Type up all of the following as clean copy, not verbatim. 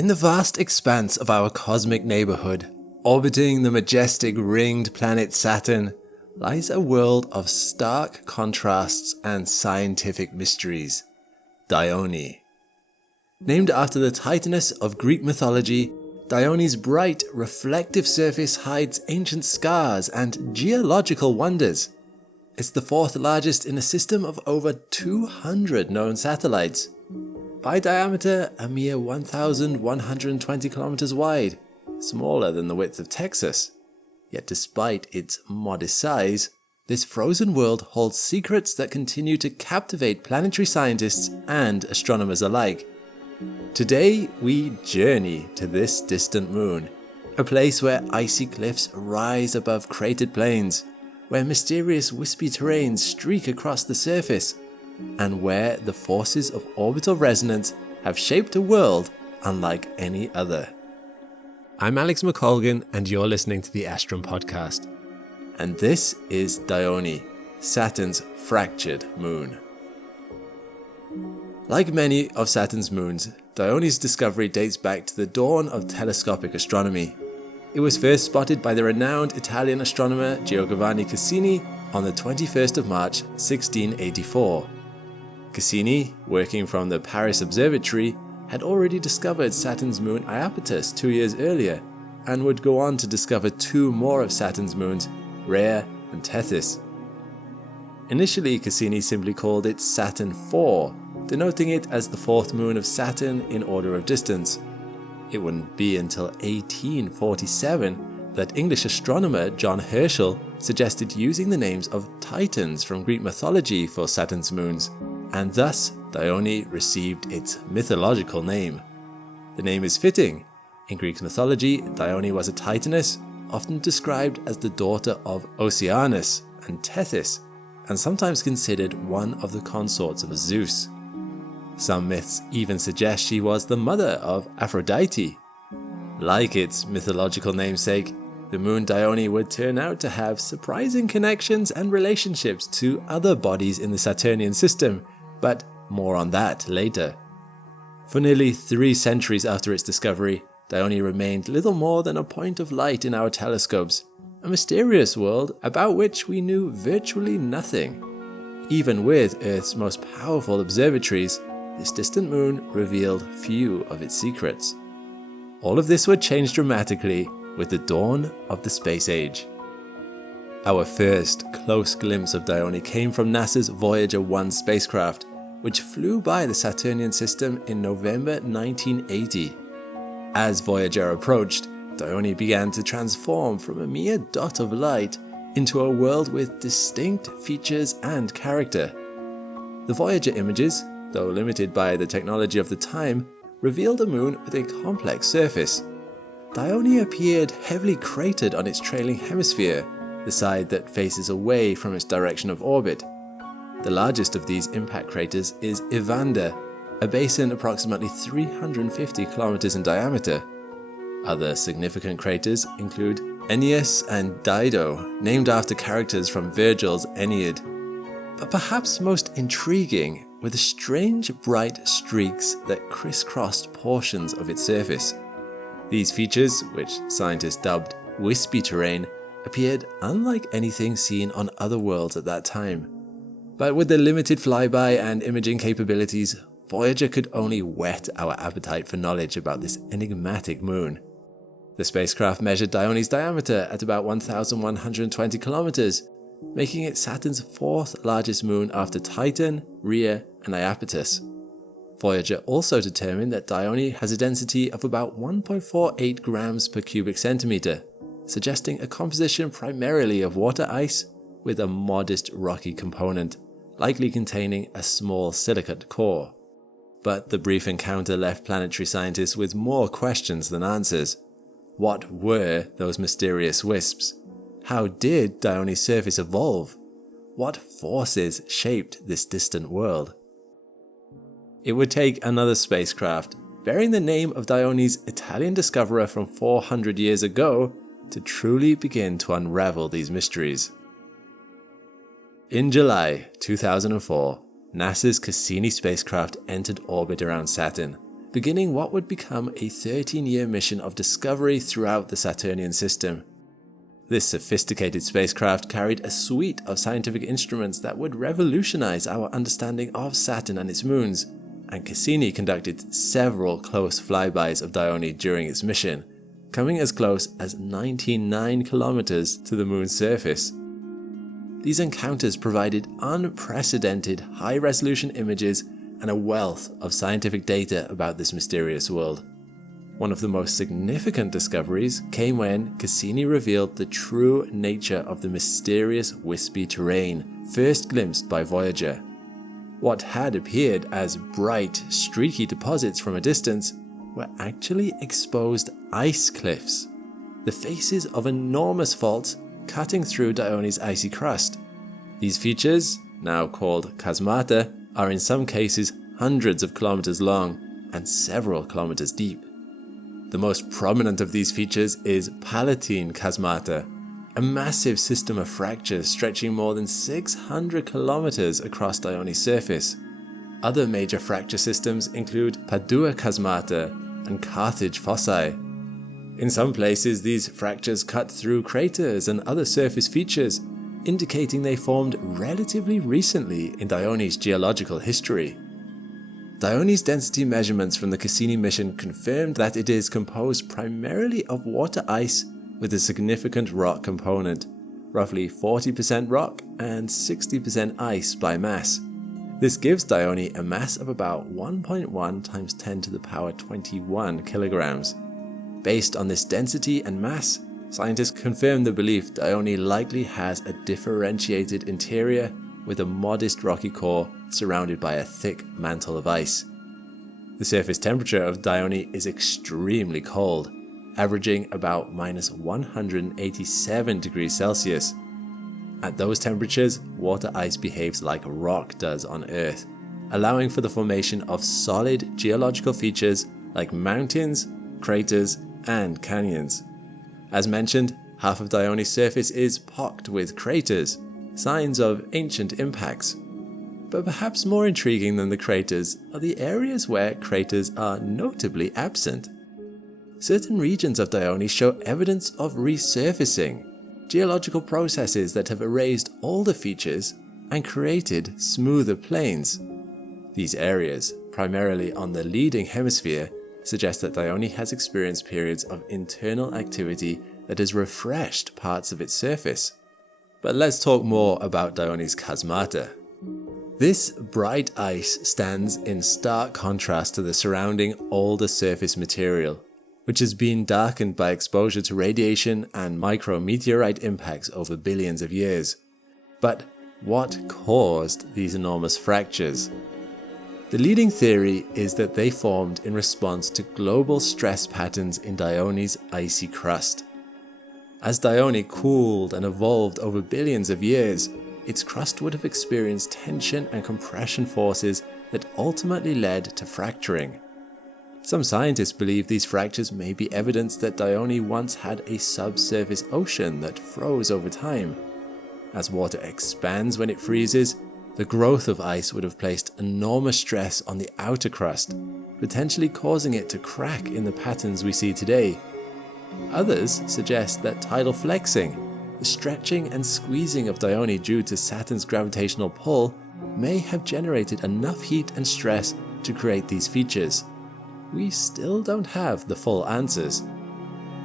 In the vast expanse of our cosmic neighborhood, orbiting the majestic ringed planet Saturn, lies a world of stark contrasts and scientific mysteries, Dione. Named after the Titaness of Greek mythology, Dione's bright, reflective surface hides ancient scars and geological wonders. It's the fourth largest in a system of over 200 known satellites. By diameter, a mere 1,120 kilometers wide, smaller than the width of Texas. Yet despite its modest size, this frozen world holds secrets that continue to captivate planetary scientists and astronomers alike. Today, we journey to this distant moon, a place where icy cliffs rise above cratered plains, where mysterious wispy terrains streak across the surface, and where the forces of orbital resonance have shaped a world unlike any other. I'm Alex McColgan, and you're listening to the Astrum podcast. And this is Dione, Saturn's fractured moon. Like many of Saturn's moons, Dione's discovery dates back to the dawn of telescopic astronomy. It was first spotted by the renowned Italian astronomer Giovanni Cassini on the 21st of March 1684. Cassini, working from the Paris Observatory, had already discovered Saturn's moon Iapetus 2 years earlier, and would go on to discover two more of Saturn's moons, Rhea and Tethys. Initially, Cassini simply called it Saturn IV, denoting it as the fourth moon of Saturn in order of distance. It wouldn't be until 1847 that English astronomer John Herschel suggested using the names of Titans from Greek mythology for Saturn's moons, and thus Dione received its mythological name. The name is fitting. In Greek mythology, Dione was a Titaness, often described as the daughter of Oceanus and Tethys, and sometimes considered one of the consorts of Zeus. Some myths even suggest she was the mother of Aphrodite. Like its mythological namesake, the moon Dione would turn out to have surprising connections and relationships to other bodies in the Saturnian system, but more on that later. For nearly 3 centuries after its discovery, Dione remained little more than a point of light in our telescopes, a mysterious world about which we knew virtually nothing. Even with Earth's most powerful observatories, this distant moon revealed few of its secrets. All of this would change dramatically with the dawn of the space age. Our first close glimpse of Dione came from NASA's Voyager 1 spacecraft, which flew by the Saturnian system in November 1980. As Voyager approached, Dione began to transform from a mere dot of light into a world with distinct features and character. The Voyager images, though limited by the technology of the time, revealed a moon with a complex surface. Dione appeared heavily cratered on its trailing hemisphere, the side that faces away from its direction of orbit. The largest of these impact craters is Evander, a basin approximately 350 kilometers in diameter. Other significant craters include Ennius and Dido, named after characters from Virgil's Aeneid. But perhaps most intriguing were the strange bright streaks that crisscrossed portions of its surface. These features, which scientists dubbed wispy terrain, appeared unlike anything seen on other worlds at that time. But with the limited flyby and imaging capabilities, Voyager could only whet our appetite for knowledge about this enigmatic moon. The spacecraft measured Dione's diameter at about 1,120 kilometers, making it Saturn's fourth largest moon after Titan, Rhea, and Iapetus. Voyager also determined that Dione has a density of about 1.48 grams per cubic centimeter, suggesting a composition primarily of water ice with a modest rocky component, likely containing a small silicate core. But the brief encounter left planetary scientists with more questions than answers. What were those mysterious wisps? How did Dione's surface evolve? What forces shaped this distant world? It would take another spacecraft, bearing the name of Dione's Italian discoverer from 400 years ago, to truly begin to unravel these mysteries. In July 2004, NASA's Cassini spacecraft entered orbit around Saturn, beginning what would become a 13-year mission of discovery throughout the Saturnian system. This sophisticated spacecraft carried a suite of scientific instruments that would revolutionize our understanding of Saturn and its moons, and Cassini conducted several close flybys of Dione during its mission, coming as close as 99 kilometers to the moon's surface. These encounters provided unprecedented high-resolution images and a wealth of scientific data about this mysterious world. One of the most significant discoveries came when Cassini revealed the true nature of the mysterious wispy terrain first glimpsed by Voyager. What had appeared as bright, streaky deposits from a distance were actually exposed ice cliffs, the faces of enormous faults cutting through Dione's icy crust. These features, now called chasmata, are in some cases hundreds of kilometers long and several kilometers deep. The most prominent of these features is Palatine chasmata, a massive system of fractures stretching more than 600 kilometers across Dione's surface. Other major fracture systems include Padua chasmata and Carthage fossae. In some places, these fractures cut through craters and other surface features, indicating they formed relatively recently in Dione's geological history. Dione's density measurements from the Cassini mission confirmed that it is composed primarily of water ice with a significant rock component, roughly 40% rock and 60% ice by mass. This gives Dione a mass of about 1.1 times 10 to the power 21 kilograms. Based on this density and mass, scientists confirm the belief Dione likely has a differentiated interior with a modest rocky core surrounded by a thick mantle of ice. The surface temperature of Dione is extremely cold, averaging about minus 187 degrees Celsius. At those temperatures, water ice behaves like rock does on Earth, allowing for the formation of solid geological features like mountains, craters, and canyons. As mentioned, half of Dione's surface is pocked with craters, signs of ancient impacts. But perhaps more intriguing than the craters are the areas where craters are notably absent. Certain regions of Dione show evidence of resurfacing, geological processes that have erased older features and created smoother plains. These areas, primarily on the leading hemisphere, suggest that Dione has experienced periods of internal activity that has refreshed parts of its surface. But let's talk more about Dione's chasmata. This bright ice stands in stark contrast to the surrounding older surface material, which has been darkened by exposure to radiation and micrometeorite impacts over billions of years. But what caused these enormous fractures? The leading theory is that they formed in response to global stress patterns in Dione's icy crust. As Dione cooled and evolved over billions of years, its crust would have experienced tension and compression forces that ultimately led to fracturing. Some scientists believe these fractures may be evidence that Dione once had a subsurface ocean that froze over time. As water expands when it freezes, the growth of ice would have placed enormous stress on the outer crust, potentially causing it to crack in the patterns we see today. Others suggest that tidal flexing, the stretching and squeezing of Dione due to Saturn's gravitational pull, may have generated enough heat and stress to create these features. We still don't have the full answers.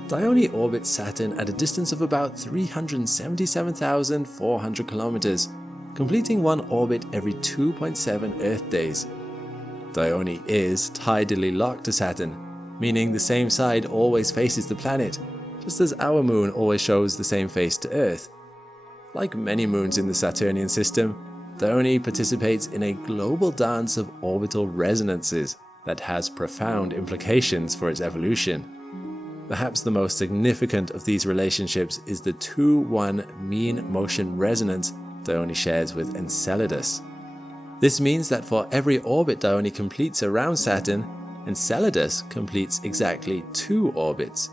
Dione orbits Saturn at a distance of about 377,400 kilometers, completing one orbit every 2.7 Earth days. Dione is tidally locked to Saturn, meaning the same side always faces the planet, just as our moon always shows the same face to Earth. Like many moons in the Saturnian system, Dione participates in a global dance of orbital resonances that has profound implications for its evolution. Perhaps the most significant of these relationships is the 2-1 mean motion resonance Dione shares with Enceladus. This means that for every orbit Dione completes around Saturn, Enceladus completes exactly 2 orbits.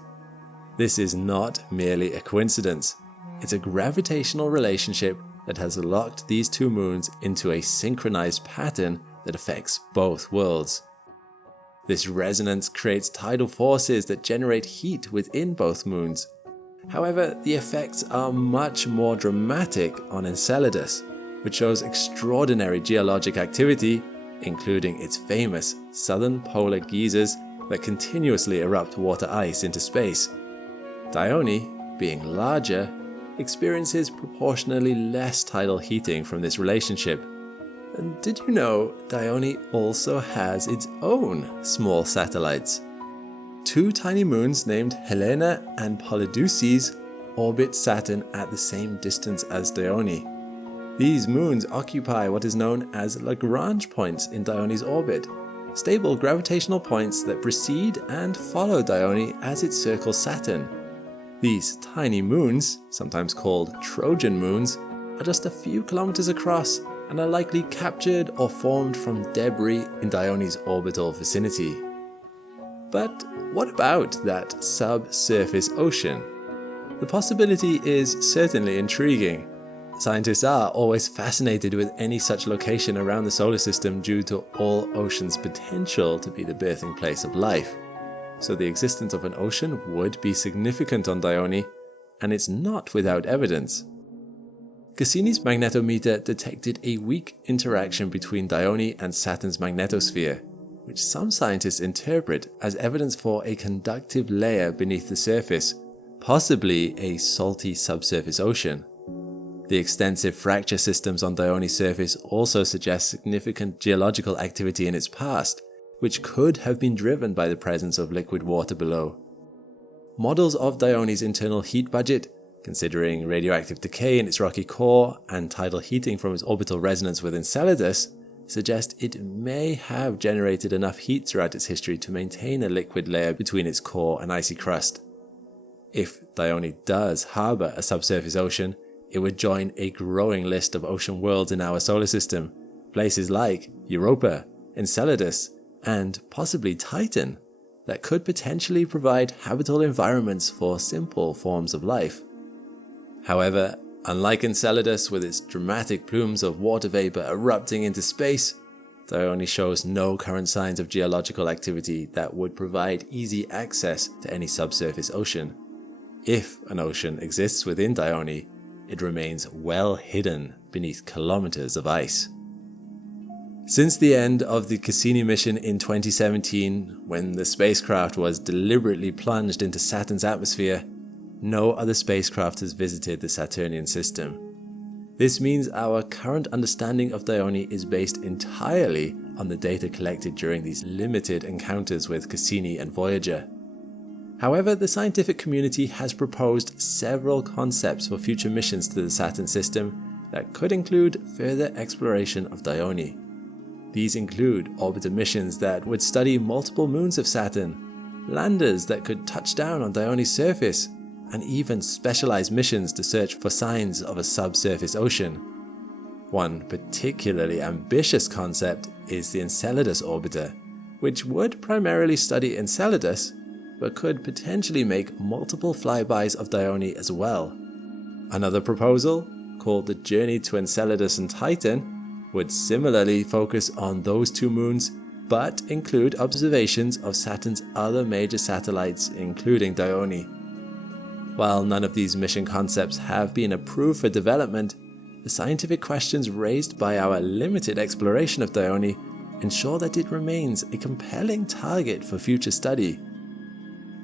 This is not merely a coincidence. It's a gravitational relationship that has locked these two moons into a synchronized pattern that affects both worlds. This resonance creates tidal forces that generate heat within both moons. However, the effects are much more dramatic on Enceladus, which shows extraordinary geologic activity, including its famous southern polar geysers that continuously erupt water ice into space. Dione, being larger, experiences proportionally less tidal heating from this relationship. And did you know Dione also has its own small satellites? Two tiny moons named Helena and Polydeuces orbit Saturn at the same distance as Dione. These moons occupy what is known as Lagrange points in Dione's orbit, stable gravitational points that precede and follow Dione as it circles Saturn. These tiny moons, sometimes called Trojan moons, are just a few kilometers across and are likely captured or formed from debris in Dione's orbital vicinity. But what about that subsurface ocean? The possibility is certainly intriguing. Scientists are always fascinated with any such location around the solar system due to all oceans' potential to be the birthing place of life. So the existence of an ocean would be significant on Dione, and it's not without evidence. Cassini's magnetometer detected a weak interaction between Dione and Saturn's magnetosphere, which some scientists interpret as evidence for a conductive layer beneath the surface, possibly a salty subsurface ocean. The extensive fracture systems on Dione's surface also suggest significant geological activity in its past, which could have been driven by the presence of liquid water below. Models of Dione's internal heat budget, considering radioactive decay in its rocky core and tidal heating from its orbital resonance with Enceladus, suggest it may have generated enough heat throughout its history to maintain a liquid layer between its core and icy crust. If Dione does harbour a subsurface ocean, it would join a growing list of ocean worlds in our solar system, places like Europa, Enceladus, and possibly Titan, that could potentially provide habitable environments for simple forms of life. However, unlike Enceladus with its dramatic plumes of water vapor erupting into space, Dione shows no current signs of geological activity that would provide easy access to any subsurface ocean. If an ocean exists within Dione, it remains well hidden beneath kilometers of ice. Since the end of the Cassini mission in 2017, when the spacecraft was deliberately plunged into Saturn's atmosphere, no other spacecraft has visited the Saturnian system. This means our current understanding of Dione is based entirely on the data collected during these limited encounters with Cassini and Voyager. However, the scientific community has proposed several concepts for future missions to the Saturn system that could include further exploration of Dione. These include orbiter missions that would study multiple moons of Saturn, landers that could touch down on Dione's surface, and even specialized missions to search for signs of a subsurface ocean. One particularly ambitious concept is the Enceladus orbiter, which would primarily study Enceladus, but could potentially make multiple flybys of Dione as well. Another proposal, called the Journey to Enceladus and Titan, would similarly focus on those two moons, but include observations of Saturn's other major satellites, including Dione. While none of these mission concepts have been approved for development, the scientific questions raised by our limited exploration of Dione ensure that it remains a compelling target for future study.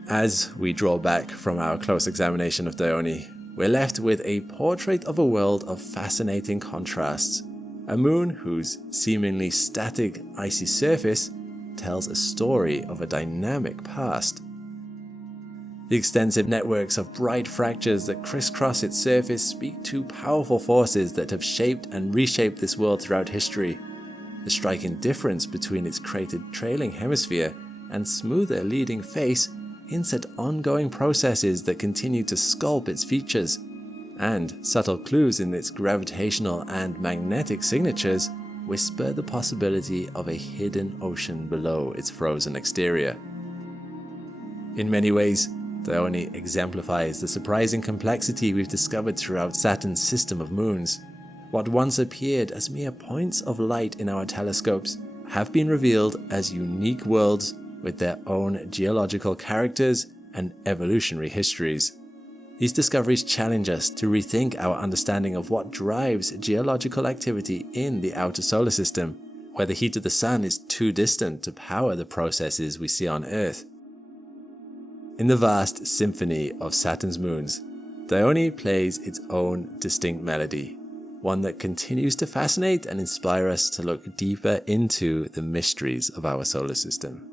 As we draw back from our close examination of Dione, we're left with a portrait of a world of fascinating contrasts. A moon whose seemingly static, icy surface tells a story of a dynamic past. The extensive networks of bright fractures that crisscross its surface speak to powerful forces that have shaped and reshaped this world throughout history. The striking difference between its cratered trailing hemisphere and smoother leading face hints at ongoing processes that continue to sculpt its features, and subtle clues in its gravitational and magnetic signatures whisper the possibility of a hidden ocean below its frozen exterior. In many ways, Dione exemplifies the surprising complexity we've discovered throughout Saturn's system of moons. What once appeared as mere points of light in our telescopes have been revealed as unique worlds with their own geological characters and evolutionary histories. These discoveries challenge us to rethink our understanding of what drives geological activity in the outer solar system, where the heat of the sun is too distant to power the processes we see on Earth. In the vast symphony of Saturn's moons, Dione plays its own distinct melody, one that continues to fascinate and inspire us to look deeper into the mysteries of our solar system.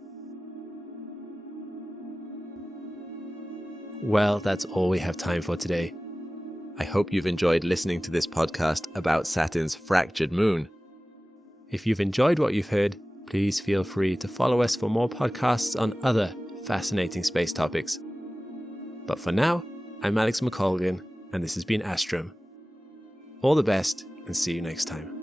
Well, that's all we have time for today. I hope you've enjoyed listening to this podcast about Saturn's fractured moon. If you've enjoyed what you've heard, please feel free to follow us for more podcasts on other fascinating space topics. But for now, I'm Alex McColgan, and this has been Astrum. All the best, and see you next time.